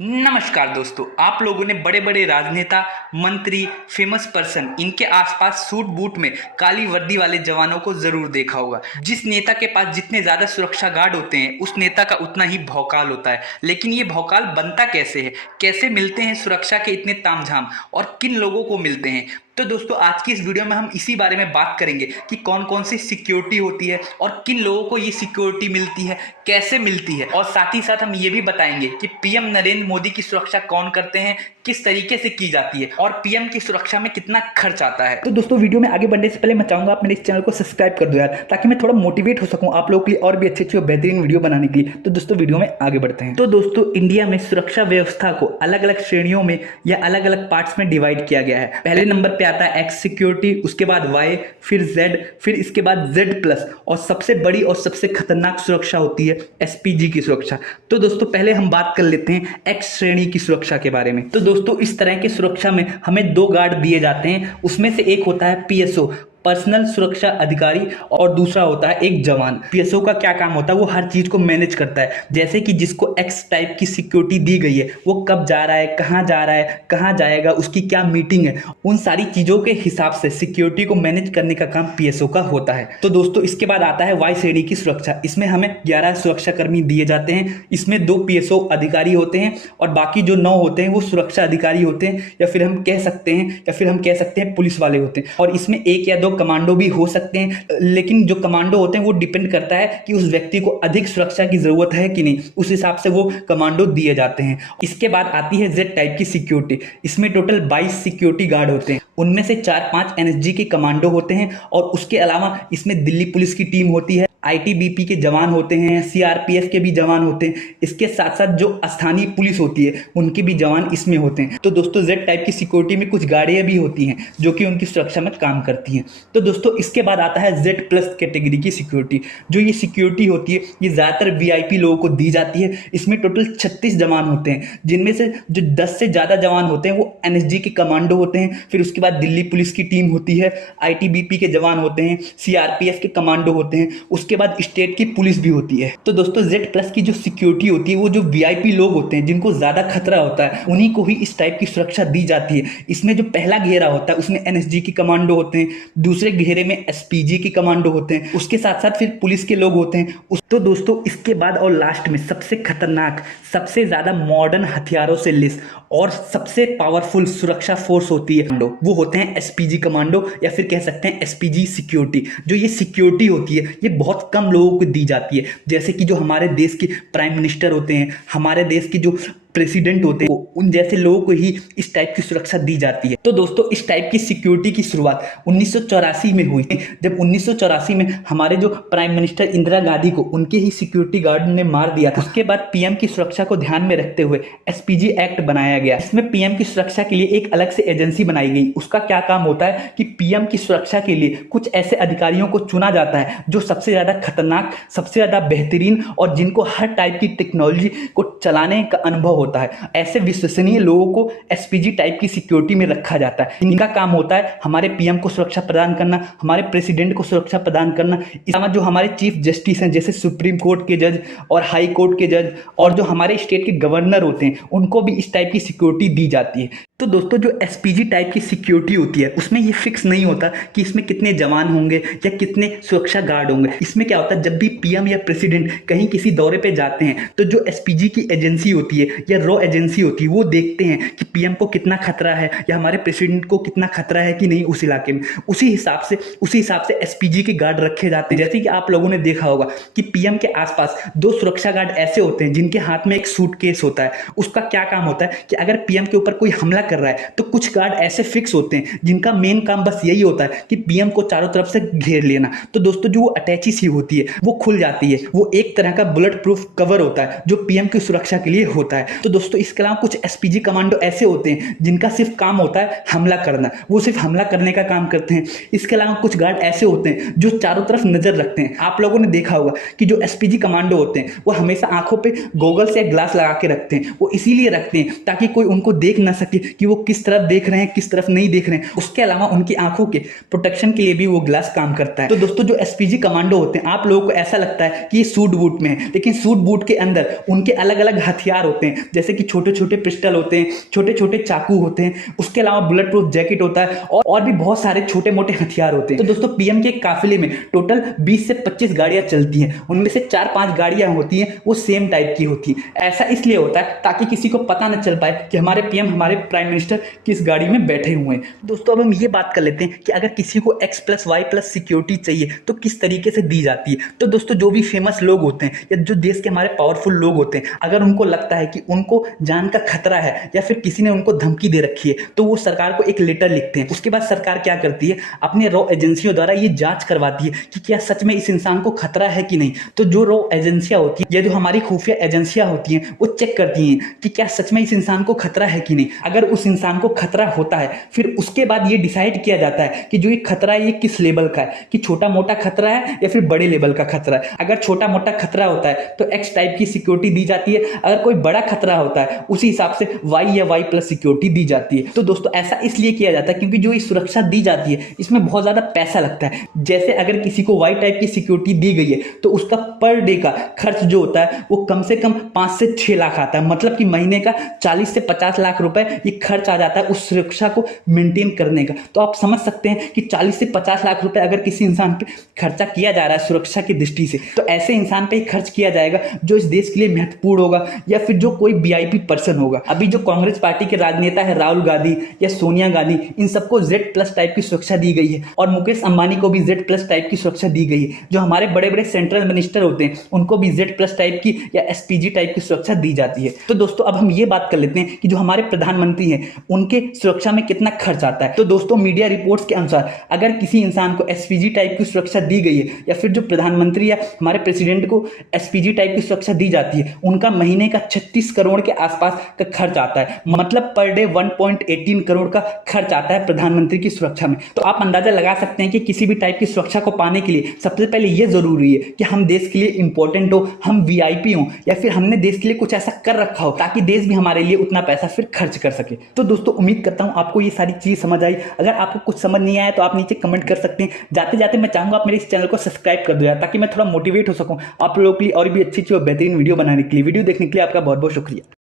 नमस्कार दोस्तों, आप लोगों ने बड़े बड़े राजनेता, मंत्री, फेमस पर्सन इनके आसपास सूट बूट में काली वर्दी वाले जवानों को जरूर देखा होगा। जिस नेता के पास जितने ज्यादा सुरक्षा गार्ड होते हैं उस नेता का उतना ही भौकाल होता है। लेकिन ये भौकाल बनता कैसे है, कैसे मिलते हैं सुरक्षा के इतने तामझाम और किन लोगों को मिलते हैं? तो दोस्तों, आज की इस वीडियो में हम इसी बारे में बात करेंगे कि कौन कौन सी सिक्योरिटी होती है और किन लोगों को ये सिक्योरिटी मिलती है, कैसे मिलती है, और साथ ही साथ हम ये भी बताएंगे कि पीएम नरेंद्र मोदी की सुरक्षा कौन करते हैं, किस तरीके से की जाती है और पीएम की सुरक्षा में कितना खर्च आता है। तो दोस्तों, वीडियो में आगे बढ़ने से पहले मैं चाहूंगा आप मेरे इस चैनल को सब्सक्राइब कर दो यार, ताकि मैं थोड़ा मोटिवेट हो सकूं आप लोगों के लिए और भी अच्छी अच्छी और बेहतरीन वीडियो बनाने के लिए। तो दोस्तों, वीडियो में आगे बढ़ते हैं। तो दोस्तों, इंडिया में सुरक्षा व्यवस्था को अलग अलग श्रेणियों में या अलग अलग पार्ट्स में डिवाइड किया गया है। पहले नंबर पे आता है एक्स सिक्योरिटी, उसके बाद वाई, फिर जेड, फिर इसके बाद जेड प्लस, और सबसे बड़ी और सबसे खतरनाक सुरक्षा होती है एसपीजी की सुरक्षा। तो दोस्तों, पहले हम बात कर लेते हैं एक्स श्रेणी की सुरक्षा के बारे में। तो दोस्तों, इस तरह की सुरक्षा में हमें दो गार्ड दिए जाते हैं। उसमें से एक होता है पीएसओ, पर्सनल सुरक्षा अधिकारी, और दूसरा होता है एक जवान। पीएसओ का क्या काम होता है, वो हर चीज को मैनेज करता है। जैसे कि जिसको एक्स टाइप की सिक्योरिटी दी गई है, वो कब जा रहा है, कहाँ जा रहा है, कहाँ जाएगा, उसकी क्या मीटिंग है, उन सारी चीजों के हिसाब से सिक्योरिटी को मैनेज करने का काम पीएसओ का होता है। तो दोस्तों, इसके बाद आता है वाई श्रेणी की सुरक्षा। इसमें हमें 11 सुरक्षा कर्मी दिए जाते हैं। इसमें 2 पीएसओ अधिकारी होते हैं और बाकी जो 9 होते हैं वो सुरक्षा अधिकारी होते हैं, या फिर हम कह सकते हैं पुलिस वाले होते हैं। और इसमें 1 या 2 कमांडो भी हो सकते हैं, लेकिन जो कमांडो होते हैं वो डिपेंड करता है कि उस व्यक्ति को अधिक सुरक्षा की जरूरत है कि नहीं, उस हिसाब से वो कमांडो दिए जाते हैं। इसके बाद आती है जेड टाइप की सिक्योरिटी। इसमें टोटल 22 सिक्योरिटी गार्ड होते हैं। उनमें से 4-5 एनएसजी के कमांडो होते हैं, और उसके अलावा इसमें दिल्ली पुलिस की टीम होती है, आईटीबीपी के जवान होते हैं, सीआरपीएफ के भी जवान होते हैं। इसके साथ साथ जो स्थानीय पुलिस होती है उनके भी जवान इसमें होते हैं। तो दोस्तों, जेड टाइप की सिक्योरिटी में कुछ गाड़ियां भी होती हैं जो कि उनकी सुरक्षा में काम करती हैं। तो दोस्तों, इसके बाद आता है जेड प्लस कैटेगरी की सिक्योरिटी। जो ये सिक्योरिटी होती है ये ज़्यादातर वीआईपी लोगों को दी जाती है। इसमें टोटल 36 जवान होते हैं, जिनमें से जो 10 से ज़्यादा जवान होते हैं वो एनएसजी के कमांडो होते हैं। फिर उसके बाद दिल्ली पुलिस की टीम होती है, आईटीबीपी के जवान होते हैं, सीआरपीएफ के कमांडो होते हैं, उसके बाद स्टेट की पुलिस भी होती है। तो दोस्तों, जेड प्लस की जो सिक्योरिटी होती है वो जो वीआईपी लोग होते हैं जिनको ज्यादा खतरा होता है उन्हीं को ही इस टाइप की सुरक्षा दी जाती है। इसमें जो पहला घेरा होता है उसमें एनएसजी के कमांडो होते हैं, दूसरे घेरे में एसपीजी के कमांडो होते हैं, उसके साथ साथ फिर पुलिस के लोग होते हैं। तो दोस्तों, इसके बाद और लास्ट में सबसे खतरनाक, सबसे ज्यादा मॉडर्न हथियारों से लैस और सबसे पावरफुल सुरक्षा फोर्स होती है, वो होते हैं एसपीजी कमांडो, या फिर कह सकते हैं एसपीजी सिक्योरिटी। जो ये सिक्योरिटी होती है ये बहुत कम लोगों को दी जाती है। जैसे कि जो हमारे देश के प्राइम मिनिस्टर होते हैं, हमारे देश की जो प्रेसिडेंट होते हैं, उन जैसे लोगों को ही इस टाइप की सुरक्षा दी जाती है। तो दोस्तों, इस टाइप की सिक्योरिटी की शुरुआत 1984 में हुई, जब 1984 में हमारे जो प्राइम मिनिस्टर इंदिरा गांधी को उनके ही सिक्योरिटी गार्ड ने मार दिया था। उसके बाद पीएम की सुरक्षा को ध्यान में रखते हुए एसपीजी एक्ट बनाया गया। इसमें पीएम की सुरक्षा के लिए एक अलग से एजेंसी बनाई गई। उसका क्या काम होता है कि पीएम की सुरक्षा के लिए कुछ ऐसे अधिकारियों को चुना जाता है जो सबसे ज्यादा खतरनाक, सबसे ज्यादा बेहतरीन और जिनको हर टाइप की टेक्नोलॉजी को चलाने का अनुभव होता है। ऐसे विश्वसनीय लोगों को एसपीजी टाइप की सिक्योरिटी में रखा जाता है। इनका काम होता है हमारे पीएम को सुरक्षा प्रदान करना, हमारे प्रेसिडेंट को सुरक्षा प्रदान करना। इसमें जो हमारे चीफ जस्टिस हैं, जैसे सुप्रीम कोर्ट के जज और हाई कोर्ट के जज, और जो हमारे स्टेट के गवर्नर होते हैं, उनको भी इस टाइप की सिक्योरिटी दी जाती है। तो दोस्तों, जो एसपीजी टाइप की सिक्योरिटी होती है उसमें ये फिक्स नहीं होता कि इसमें कितने जवान होंगे या कितने सुरक्षा गार्ड होंगे। इसमें क्या होता है, जब भी पीएम या प्रेसिडेंट कहीं किसी दौरे पे जाते हैं तो जो एसपीजी की एजेंसी होती है या रॉ एजेंसी होती है वो देखते हैं कि पीएम को कितना खतरा है या हमारे प्रेसिडेंट को कितना खतरा है कि नहीं उस इलाके में। उसी हिसाब से एसपीजी के गार्ड रखे जाते हैं। जैसे कि आप लोगों ने देखा होगा कि पीएम के आसपास 2 सुरक्षा गार्ड ऐसे होते हैं जिनके हाथ में एक सूटकेस होता है। उसका क्या काम होता है कि अगर पीएम के ऊपर कोई हमला कर रहा है तो कुछ गार्ड ऐसे फिक्स होते हैं जिनका मेन काम बस यही होता है कि पीएम को चारों तरफ से घेर लेना। तो दोस्तों, जो वो अटैची सी होती है वो खुल जाती है। वो एक तरह का बुलेट प्रूफ कवर होता है जो पीएम की सुरक्षा के लिए होता है। तो दोस्तों, इसके अलावा कुछ एसपीजी कमांडो ऐसे होते हैं जिनका सिर्फ काम होता है हमला करना, वो सिर्फ हमला करने का काम करते हैं। इसके अलावा कुछ गार्ड ऐसे होते हैं जो चारों तरफ नजर रखते हैं। आप लोगों ने देखा होगा कि जो एसपीजी कमांडो होते हैं वो हमेशा आंखों पे गोगल्स या ग्लास लगा के रखते हैं। वो इसीलिए रखते हैं ताकि कोई उनको देख ना सके कि वो किस तरफ देख रहे हैं किस तरफ नहीं देख रहे हैं। उसके अलावा उनकी आंखों के प्रोटेक्शन के लिए भी वो ग्लास काम करता है। तो दोस्तों जो एसपीजी कमांडो होते हैं, आप लोगों को ऐसा लगता है कि ये सूट बूट में है, लेकिन सूट बूट के अंदर उनके अलग अलग हथियार होते हैं, जैसे कि छोटे छोटे पिस्टल होते हैं, छोटे छोटे चाकू होते हैं, उसके अलावा बुलेट प्रूफ जैकेट होता है और भी बहुत सारे छोटे मोटे हथियार होते हैं। तो दोस्तों पीएम के काफिले में टोटल 20 से 25 गाड़ियां चलती हैं, उनमें से 4-5 गाड़ियां होती हैं वो सेम टाइप की होती हैं। ऐसा इसलिए होता है ताकि किसी को पता न चल पाए कि हमारे पीएम हमारे प्राइम मिनिस्टर किस गाड़ी में बैठे हुए हैं। दोस्तों अब हम ये बात कर लेते हैं कि अगर किसी को X+Y+ सिक्योरिटी चाहिए तो किस तरीके से दी जाती है। तो दोस्तों जो भी फेमस लोग होते हैं या जो देश के हमारे पावरफुल लोग होते हैं, अगर उनको लगता है कि उनको जान का खतरा है या फिर किसी ने उनको धमकी दे रखी है, तो वो सरकार को एक लेटर लिखते हैं। उसके बाद सरकार क्या करती है, अपने रॉ एजेंसियों द्वारा ये जांच करवाती है कि क्या सच में इस इंसान को खतरा है कि नहीं। तो जो रॉ एजेंसियां होती है या जो हमारी खुफिया एजेंसियां होती हैं वो चेक करती हैं कि क्या सच में इस इंसान को खतरा है कि नहीं। अगर उस इंसान को खतरा होता है फिर उसके बाद ये डिसाइड किया जाता है कि जो ये खतरा है ये किस लेवल का है, कि छोटा मोटा खतरा है या फिर बड़े लेवल का खतरा है। अगर छोटा मोटा खतरा होता है तो X टाइप की सिक्योरिटी दी जाती है, अगर कोई बड़ा खतरा होता है उसी हिसाब से Y या Y+ सिक्योरिटी दी जाती है। तो दोस्तों ऐसा इसलिए किया जाता है क्योंकि जो ये सुरक्षा दी जाती है इसमें बहुत ज्यादा पैसा लगता है। जैसे अगर किसी को Y टाइप की सिक्योरिटी दी गई है तो उसका पर डे का खर्च जो होता है वो कम से कम 5 से 6 लाख आता है, मतलब कि महीने का 40 से 50 लाख रुपए ये खर्च आ जाता है उस सुरक्षा को मेंटेन करने का। तो आप समझ सकते हैं कि 40 से 50 लाख रुपए अगर किसी इंसान पे खर्चा किया जा रहा है सुरक्षा की दृष्टि से, तो ऐसे इंसान पे ही खर्च किया जाएगा जो इस देश के लिए महत्वपूर्ण होगा या फिर जो कोई वीआईपी पर्सन होगा। अभी जो कांग्रेस पार्टी के राजनेता है राहुल गांधी या सोनिया गांधी, इन सबको Z+ टाइप की सुरक्षा दी गई है और मुकेश अंबानी को भी Z+ टाइप की सुरक्षा दी गई है। जो हमारे बड़े बड़े सेंट्रल मिनिस्टर होते हैं उनको भी Z+ टाइप की या एसपीजी टाइप की सुरक्षा दी जाती है। तो दोस्तों अब हम ये बात कर लेते हैं कि जो हमारे प्रधानमंत्री हैं उनके सुरक्षा में कितना खर्च आता है। तो दोस्तों मीडिया रिपोर्ट्स के अनुसार अगर किसी इंसान को एसपीजी टाइप की सुरक्षा दी गई है या फिर जो प्रधानमंत्री या हमारे प्रेसिडेंट को एसपीजी टाइप की सुरक्षा दी जाती है, उनका महीने का 36 करोड़ के आसपास का खर्च आता है, मतलब पर डे 1.18 करोड़ का खर्च आता है प्रधानमंत्री की सुरक्षा में। तो आप अंदाजा लगा सकते हैं कि किसी भी टाइप की सुरक्षा को पाने के लिए सबसे पहले यह जरूरी है कि हम देश के लिए इंपॉर्टेंट हो, हम वीआईपी हो या फिर हमने देश के लिए कुछ ऐसा कर रखा हो ताकि देश भी हमारे लिए उतना पैसा फिर खर्च कर सके। तो दोस्तों उम्मीद करता हूं आपको ये सारी चीज समझ आई। अगर आपको कुछ समझ नहीं आया तो आप नीचे कमेंट कर सकते हैं। जाते जाते मैं चाहूंगा आप मेरे इस चैनल को सब्सक्राइब कर दो यार, ताकि मैं थोड़ा मोटिवेट हो सकूं आप लोगों के लिए और भी अच्छी और बेहतरीन वीडियो बनाने के लिए। वीडियो देखने के लिए आपका बहुत बहुत शुक्रिया।